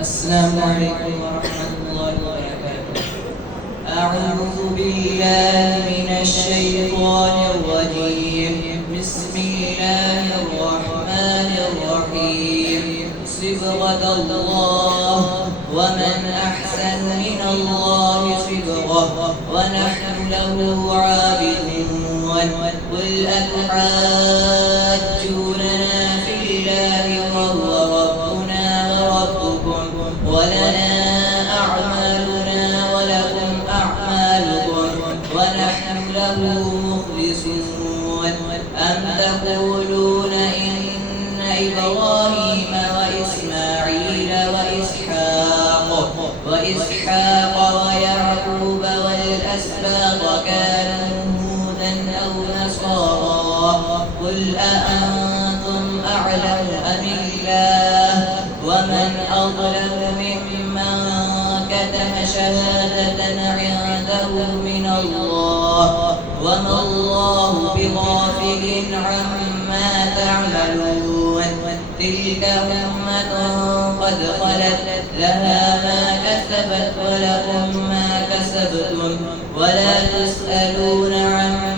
السلام عليكم ورحمة الله وبركاته. أعوذ بالله من الشيطان الرجيم. بسم الله الرحمن الرحيم. صبغة الله ومن أحسن من الله صبغة ونحن له عابدون. قل أتحاجوننا في الله وهو ربنا وربكم ولنا أعمالنا ولكم أعمالكم ونحن له مخلصون. أم تقولون إن إبراهيم وإسماعيل وإسحاق ويعقوب والأسباط كانوا هودا أو نصارى؟ قل أأنتم أعلم أم الله؟ ومن أظلم ممن كتم شهادة عنده من الله وما الله بغافل عما تعملون. تلك أمة قد خلت لها ما كسبت ولكم ما كسبتم ولا تسألون عما